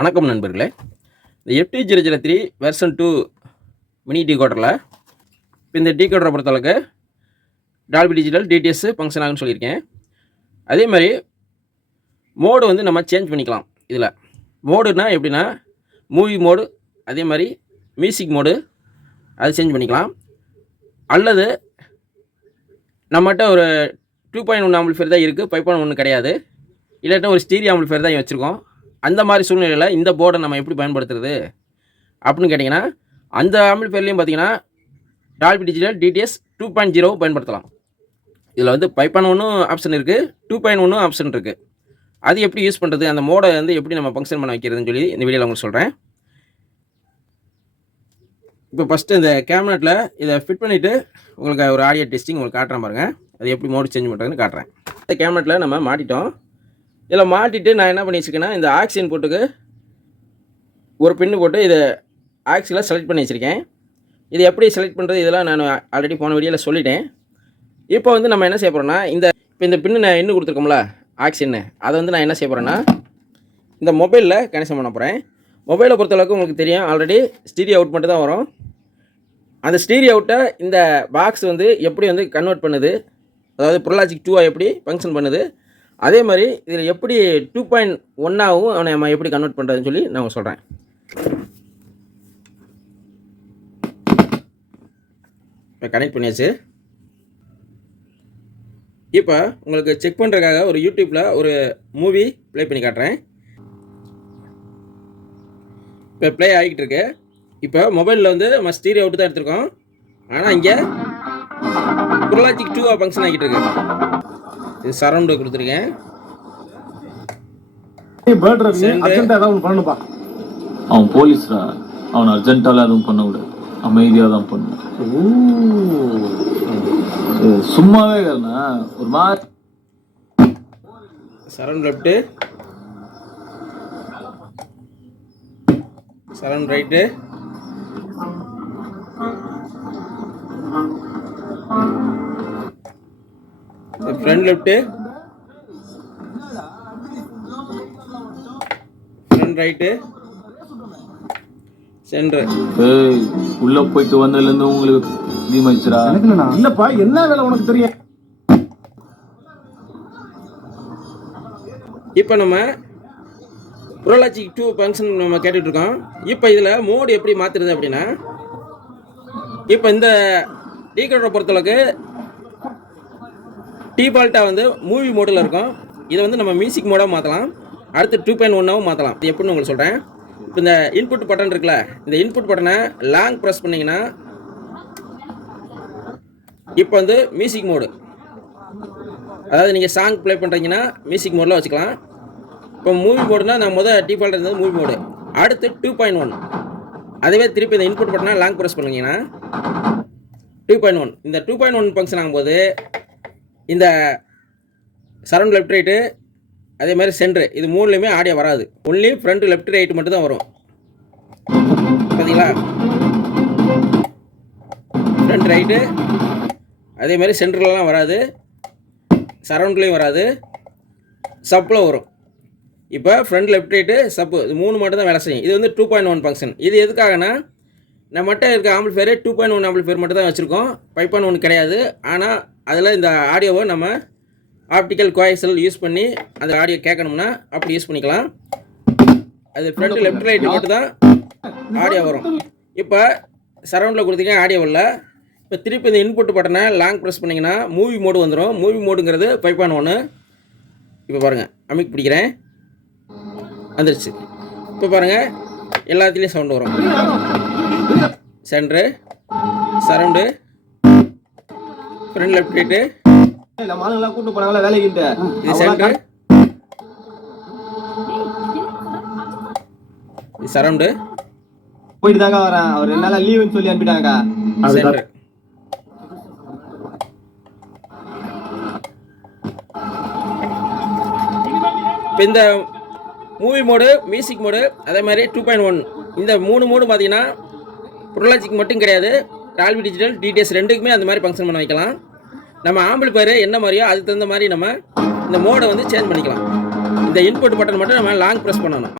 வணக்கம் நண்பர்களே. இந்த FT003 வெர்ஷன் 2 மினி டிகோடரில் இப்போ இந்த டிகோடரை பொறுத்தளவுக்கு டால்பி டிஜிட்டல் டிடிஎஸ் ஃபங்க்ஷன் ஆகுன்னு சொல்லியிருக்கேன். அதே மாதிரி மோடு வந்து நம்ம சேஞ்ச் பண்ணிக்கலாம். இதில் மோடுனா எப்படின்னா மூவி மோடு, அதே மாதிரி மியூசிக் மோடு அது சேஞ்ச் பண்ணிக்கலாம். அல்லது நம்மகிட்ட ஒரு 2.1 ஆம்பிளிஃபையர் தான் இருக்குது, 5.1 கிடையாது. இல்லாட்டா ஒரு ஸ்டீரியோ ஆம்பிளிஃபையர் தான் வச்சுருக்கோம். அந்த மாதிரி சூழ்நிலையில் இந்த போர்டை நம்ம எப்படி பயன்படுத்துறது அப்படின்னு கேட்டிங்கன்னா, அந்த ஆம்பிளிஃபையர்லையும் பார்த்தீங்கன்னா டால்பி டிஜிட்டல் டிடிஎஸ் 2.0 பயன்படுத்தலாம். இதில் வந்து 5.1 ஆப்ஷன் இருக்குது, 2.1 ஆப்ஷன் இருக்குது. அது எப்படி யூஸ் பண்ணுறது, அந்த மோடை வந்து எப்படி நம்ம ஃபங்க்ஷன் பண்ண வைக்கிறதுன்னு சொல்லி இந்த வீடியோவில் உங்களுக்கு சொல்கிறேன். இப்போ ஃபஸ்ட்டு இந்த கேபினெட்டில் இதை ஃபிட் பண்ணிவிட்டு உங்களுக்கு ஒரு ஆடியோ டெஸ்டிங் உங்களுக்கு காட்டுறேன் பாருங்கள். அது எப்படி மோடு சேஞ்ச் பண்ணுறதுன்னு காட்டுறேன். இந்த கேபினெட்டில் நம்ம மாட்டிட்டோம். இதில் மாட்டிட்டு நான் என்ன பண்ணி வச்சுருக்கேன்னா, இந்த ஆக்ஸ் இன்புட்டுக்கு ஒரு பின்னு போட்டு இதை ஆக்ஸில் செலக்ட் பண்ணி வச்சுருக்கேன். இது எப்படி செலக்ட் பண்ணுறது இதெல்லாம் நான் ஆல்ரெடி போன வீடியோவில் சொல்லிட்டேன். இப்போ வந்து நம்ம என்ன செய்ய போகிறோன்னா, இந்த பின்னு நான் இன்னும் கொடுத்துருக்கோம்ல ஆக்ஸ் இன்னு, அதை வந்து நான் என்ன செய்ய போகிறேன்னா இந்த மொபைலில் கனெக்ஷன் பண்ண போகிறேன். மொபைலை பொறுத்தளவுக்கு உங்களுக்கு தெரியும், ஆல்ரெடி ஸ்டீரியோ அவுட் மட்டும் தான் வரும். அந்த ஸ்டீரியோ அவுட்டை இந்த பாக்ஸ் வந்து எப்படி வந்து கன்வெர்ட் பண்ணுது, அதாவது ப்ரோலாஜிக் 2 எப்படி ஃபங்க்ஷன் பண்ணுது, அதே மாதிரி இதில் எப்படி 2.1 அவனை நம்ம எப்படி கன்வெர்ட் பண்ணுறதுன்னு சொல்லி நான் சொல்கிறேன். இப்போ கனெக்ட் பண்ணியாச்சு. இப்போ உங்களுக்கு செக் பண்ணுறதுக்காக ஒரு யூடியூப்பில் ஒரு மூவி ப்ளே பண்ணி காட்டுறேன். இப்போ ப்ளே ஆகிக்கிட்டு இருக்கு. இப்போ மொபைலில் வந்து நம்ம ஸ்டீரியோ அவுட்டு தான் எடுத்திருக்கோம். ஆனால் இங்கே ப்ரோலாஜிக் 2 ஃபங்க்ஷன் ஆகிட்டு இருக்கு. இது சரௌண்டு கொடுத்துருக்கேன். அவன் போலீஸ்ரா, அவன் அர்ஜென்ட்டால எதுவும் பண்ண விட, அமைதியாக தான் பண்ண. சும்மாவே ஒரு மாதிரி surround left, surround right, front left, front right, centre. உள்ள போயிட்டு வந்ததுலேருந்து உங்களுக்கு தீமைச்சுரா இல்லப்பா, என்ன வேலை உனக்கு தெரியும். இப்போ நம்ம ப்ரோலாஜிக் 2 ஃபங்க்ஷன் நம்ம கேட்டுட்ருக்கோம். இப்போ இதில் மோடு எப்படி மாற்றுறது அப்படின்னா, இப்போ இந்த டீகோடரை பொறுத்தளவுக்கு டிஃபால்ட்டாக வந்து மூவி மோடில் இருக்கும். இதை வந்து நம்ம மியூசிக் மோடாக மாற்றலாம், அடுத்து 2.1 மாற்றலாம். இது எப்படின்னு உங்களுக்கு சொல்கிறேன். இப்போ இந்த இன்புட் பட்டன் இருக்குல்ல, இந்த இன்புட் பட்டனை லாங் ப்ரெஸ் பண்ணிங்கன்னா இப்போ வந்து மியூசிக் மோடு, அதாவது நீங்கள் சாங் ப்ளே பண்ணுறீங்கன்னா மியூசிக் மோடில் வச்சுக்கலாம். இப்போ மூவி மோடுனா நான் டிஃபால்ட்டாக இருந்தது மூவி மோடு. அடுத்து 2.1, அதுவே திருப்பி இந்த இன்புட் பட்டனை லாங் ப்ரெஸ் பண்ணிங்கன்னா 2.1. இந்த 2.1 ஃபங்க்ஷன் ஆகும்போது இந்த சரௌண்ட் லெஃப்ட் ரைட்டு, அதே மாதிரி சென்ட்ரு, இது மூணுலேயுமே ஆடியோ வராது. ஒன்லி ஃப்ரண்ட் லெஃப்ட் ரைட்டு மட்டும் தான் வரும். பார்த்தீங்களா, ஃப்ரண்ட் ரைட்டு, அதே மாதிரி சென்ட்ரலாம் வராது, சரௌண்ட்லேயும் வராது, சப்பில் வரும். இப்போ ஃப்ரண்ட் லெஃப்ட் ரைட்டு சப்பு, இது மூணு மட்டும் தான் வேலை செய்யும். இது வந்து 2.1 ஃபங்க்ஷன். இது எதுக்காகனா, நம்மகிட்ட இருக்க ஆம்பிளிஃபையர் 2.1 ஆம்பிளிஃபையர் மட்டும் தான் வச்சுருக்கோம், 5.1 கிடையாது. ஆனால் அதில் இந்த ஆடியோவை நம்ம ஆப்டிக்கல் கோயக்சல் யூஸ் பண்ணி அந்த ஆடியோ கேட்கணும்னா அப்படி யூஸ் பண்ணிக்கலாம். அது ஃப்ரண்ட் லெஃப்ட் ரைட்டு மட்டும் தான் ஆடியோ வரும். இப்போ சரௌண்டில் கொடுத்தீங்கன்னா ஆடியோ இல்லை. இப்போ திருப்பி இந்த இன்புட் பட்டனை லாங் ப்ரெஸ் பண்ணிங்கன்னா மூவி மோடு வந்துடும். மூவி மோடுங்கிறது 5.1. இப்போ பாருங்கள், அமைக்கு பிடிக்கிறேன், வந்துருச்சு. இப்போ பாருங்கள், எல்லாத்துலேயும் சவுண்டு வரும். Centre, surround, front left right, கூட்டு போனாங்களா வேலைக்கு, இது சென்டர், இது சரௌண்டு, போயிட்டு தாங்க வரேன். அவர் 2 நாளா லீவுன்னு சொல்லி அனுப்பிட்டாங்க. சென்டர். இப்போ இந்த மூவி மோடு, மியூசிக் மோடு, அதே மாதிரி 2.1, இந்த 3 மோடு பார்த்தீங்கன்னா ப்ரோலாஜிக் மட்டும் கிடையாது, டால்பி டிஜிட்டல் டிடிஎஸ் ரெண்டுக்குமே அந்த மாதிரி ஃபங்க்ஷன் பண்ண வைக்கலாம். நம்ம ஆம்பிளிஃபையர் என்ன மாதிரியோ அதுக்கு தகுந்த மாதிரி நம்ம இந்த மோடை வந்து சேஞ்ச் பண்ணிக்கலாம். இந்த இன்புட் பட்டன் மட்டும் நம்ம லாங் ப்ரெஸ் பண்ணணும்.